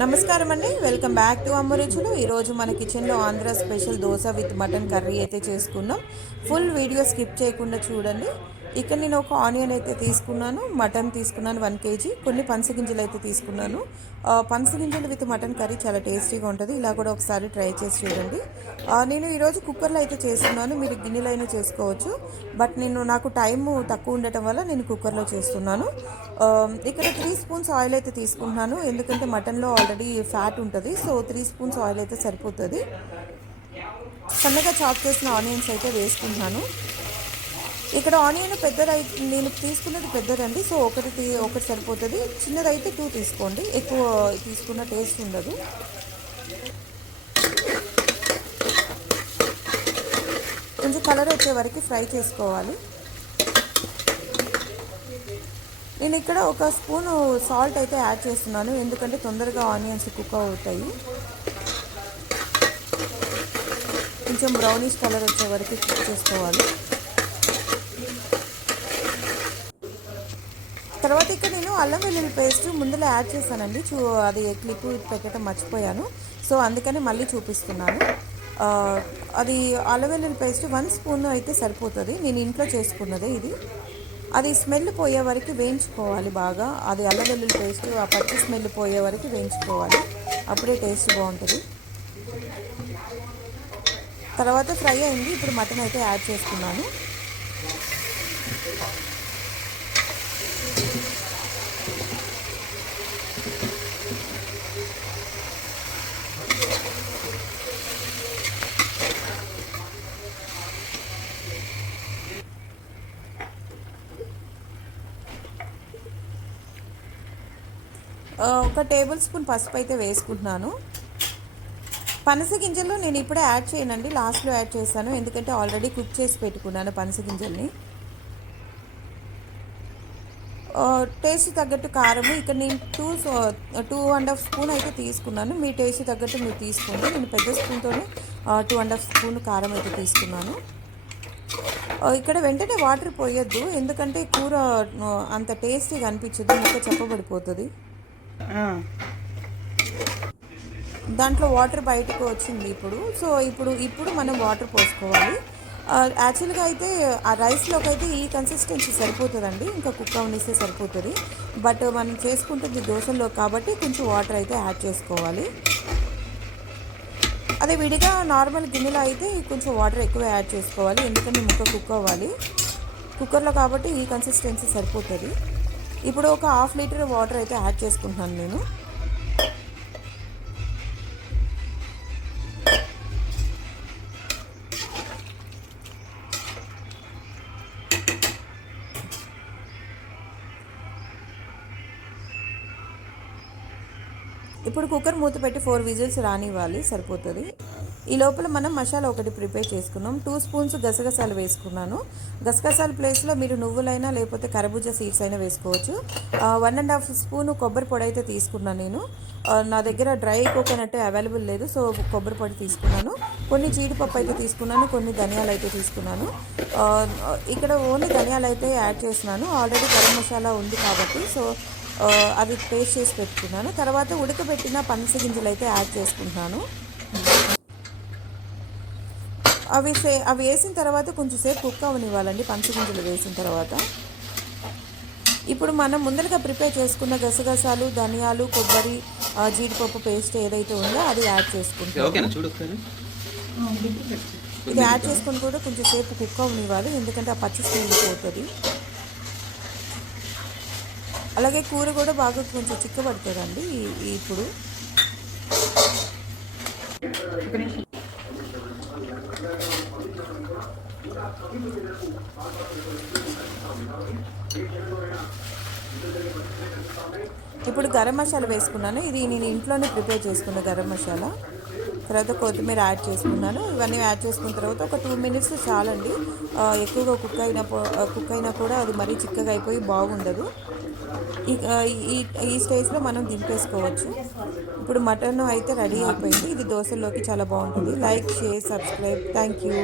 నమస్కారం అండి welcome back to అమ్మరుచులు ఈరోజు మన కిచెన్లో Andhra special dosa with mutton curry అయితే చేసుకున్నాం. ఫుల్ వీడియో స్కిప్ చేయకుండా చూడండి. ఇక్కడ నేను ఒక ఆనియన్ అయితే తీసుకున్నాను మటన్ తీసుకున్నాను వన్ కేజీ కొన్ని పనసగింజలు అయితే తీసుకున్నాను. గింజలు విత్ మటన్ కర్రీ చాలా టేస్టీగా ఉంటుంది. ఇలా కూడా ఒకసారి ట్రై చేసి చూడండి. నేను ఈరోజు కుక్కర్లో అయితే చేస్తున్నాను. మీరు గిన్నెలో అయినా చేసుకోవచ్చు. బట్ నేను నాకు టైం తక్కువ ఉండటం వల్ల నేను కుక్కర్లో చేస్తున్నాను. ఇక్కడ త్రీ స్పూన్స్ ఆయిల్ అయితే తీసుకుంటున్నాను. ఎందుకంటే మటన్లో ఆల్రెడీ ఫ్యాట్ ఉంటుంది. సో త్రీ స్పూన్స్ ఆయిల్ అయితే సరిపోతుంది. సన్నగా చాప్ చేసిన ఆనియన్స్ అయితే వేసుకుంటున్నాను. ఇక్కడ ఆనియన్ పెద్దది నేను తీసుకున్నది పెద్దదండి సో ఒకటి ఒకటి సరిపోతుంది. చిన్నదైతే టూ తీసుకోండి. ఎక్కువ తీసుకున్న టేస్ట్ ఉండదు. కొంచెం కలర్ వచ్చే వరకు ఫ్రై చేసుకోవాలి. నేను ఇక్కడ ఒక స్పూను సాల్ట్ అయితే యాడ్ చేస్తున్నాను. ఎందుకంటే తొందరగా ఆనియన్స్ కుక్ అవుతాయి. కొంచెం బ్రౌనిష్ కలర్ వచ్చే వరకు కుక్ చేసుకోవాలి. తర్వాత ఇక్కడ నేను అల్లం వెల్లుల్లి పేస్ట్ ముందులో యాడ్ చేశానండి. చూ అది క్లిప్ పెట్టడం మర్చిపోయాను. సో అందుకని మళ్ళీ చూపిస్తున్నాను. అది అల్లం వెల్లుల్లి పేస్ట్ వన్ స్పూన్ అయితే సరిపోతుంది. నేను ఇంట్లో చేసుకున్నదే ఇది. అది స్మెల్ పోయే వరకు వేయించుకోవాలి బాగా. అది అల్లం వెల్లుల్లి పేస్ట్ ఆ పచ్చి స్మెల్ పోయే వరకు వేయించుకోవాలి. అప్పుడే టేస్ట్ బాగుంటుంది. తర్వాత ఫ్రై అయింది. ఇప్పుడు మటన్ అయితే యాడ్ చేసుకున్నాను. ఒక టేబుల్ స్పూన్ పసుపు అయితే వేసుకుంటున్నాను. పనస గింజలు నేను ఇప్పుడే యాడ్ చేయనండి. లాస్ట్లో యాడ్ చేశాను. ఎందుకంటే ఆల్రెడీ కుక్ చేసి పెట్టుకున్నాను పనస గింజల్ని. టేస్ట్ తగ్గట్టు కారము. ఇక్కడ నేను two two and half spoon అయితే తీసుకున్నాను. మీ టేస్ట్ తగ్గట్టు మీరు తీసుకోండి. నేను పెద్ద స్పూన్తోనే టూ అండ్ హాఫ్ స్పూన్ కారం అయితే తీసుకున్నాను. ఇక్కడ వెంటనే వాటర్ పోయొద్దు. ఎందుకంటే కూర అంత టేస్టీగా అనిపించదు. ఇంకా చెప్పబడిపోతుంది. దాంట్లో వాటర్ బయటకు వచ్చింది ఇప్పుడు. సో ఇప్పుడు ఇప్పుడు మనం వాటర్ పోసుకోవాలి. యాక్చువల్గా అయితే ఆ రైస్లోకి అయితే ఈ కన్సిస్టెన్సీ సరిపోతుందండి. ఇంకా కుక్ అవనిస్తే సరిపోతుంది. బట్ మనం చేసుకుంటుంది దోశల్లో కాబట్టి కొంచెం వాటర్ అయితే యాడ్ చేసుకోవాలి. అదే విడిగా నార్మల్ గిన్నెలో అయితే కొంచెం వాటర్ ఎక్కువ యాడ్ చేసుకోవాలి. ఎందుకంటే ముక్క కుక్ అవ్వాలి. కుక్కర్లో కాబట్టి ఈ కన్సిస్టెన్సీ సరిపోతుంది. ఇప్పుడు ఒక హాఫ్ లీటర్ వాటర్ అయితే యాడ్ చేసుకుంటున్నాను నేను. ఇప్పుడు కుక్కర్ మూత పెట్టి ఫోర్ విజిల్స్ రానివ్వాలి సరిపోతుంది. ఈ లోపల మనం మసాలా ఒకటి ప్రిపేర్ చేసుకున్నాం. టూ స్పూన్స్ గసగసాలు వేసుకున్నాను. గసగసాల ప్లేస్లో మీరు నువ్వులైనా లేకపోతే కరబూజా సీడ్స్ అయినా వేసుకోవచ్చు. వన్ అండ్ హాఫ్ స్పూన్ కొబ్బరి పొడి అయితే తీసుకున్నాను నేను. నా దగ్గర డ్రై కోకోనట్ అవైలబుల్ లేదు సో కొబ్బరి పొడి తీసుకున్నాను. కొన్ని జీడిపప్పు అయితే తీసుకున్నాను కొన్ని ధనియాలు అయితే తీసుకున్నాను. ఇక్కడ ఓన్లీ ధనియాలు అయితే యాడ్ చేస్తున్నాను. ఆల్రెడీ గరం మసాలా ఉంది కాబట్టి సో అది పేస్ట్ చేసి పెట్టుకున్నాను. తర్వాత ఉడకబెట్టిన పనస గింజలు అయితే యాడ్ చేసుకుంటున్నాను. అవి సే అవి వేసిన తర్వాత కొంచెం సేపు కుక్ అవనివ్వాలండి. పంచగింజలు వేసిన తర్వాత. ఇప్పుడు మనం ముందరగా ప్రిపేర్ చేసుకున్న గసగసాలు ధనియాలు కొబ్బరి జీడిపప్పు పేస్ట్ ఏదైతే ఉందో అది యాడ్ చేసుకుంటాం ఇది యాడ్ చేసుకుని కూడా కొంచెం సేపు కుక్ అవనివ్వాలి. ఎందుకంటే ఆ పచ్చి స్మెల్ పోతుంది. అలాగే కూర కూడా బాగా కొంచెం చిక్కబడుతుందండి ఇప్పుడు. ఇప్పుడు గరం మసాలా వేసుకున్నాను. ఇది నేను ఇంట్లోనే ప్రిపేర్ చేసుకున్న గరం మసాలా. తర్వాత కొత్తిమీర యాడ్ చేసుకున్నాను. ఇవన్నీ యాడ్ చేసుకున్న తర్వాత ఒక టూ మినిట్స్ చాలండి. ఎక్కువగా కుక్ అయినా కుక్ అయినా కూడా అది మరీ చిక్కగా అయిపోయి బాగుండదు. ఈ ఈ స్టేజ్లో మనం దింపేసుకోవచ్చు. ఇప్పుడు మటన్ అయితే రెడీ అయిపోయింది. ఇది దోశల్లోకి చాలా బాగుంటుంది. Like share subscribe. Thank you.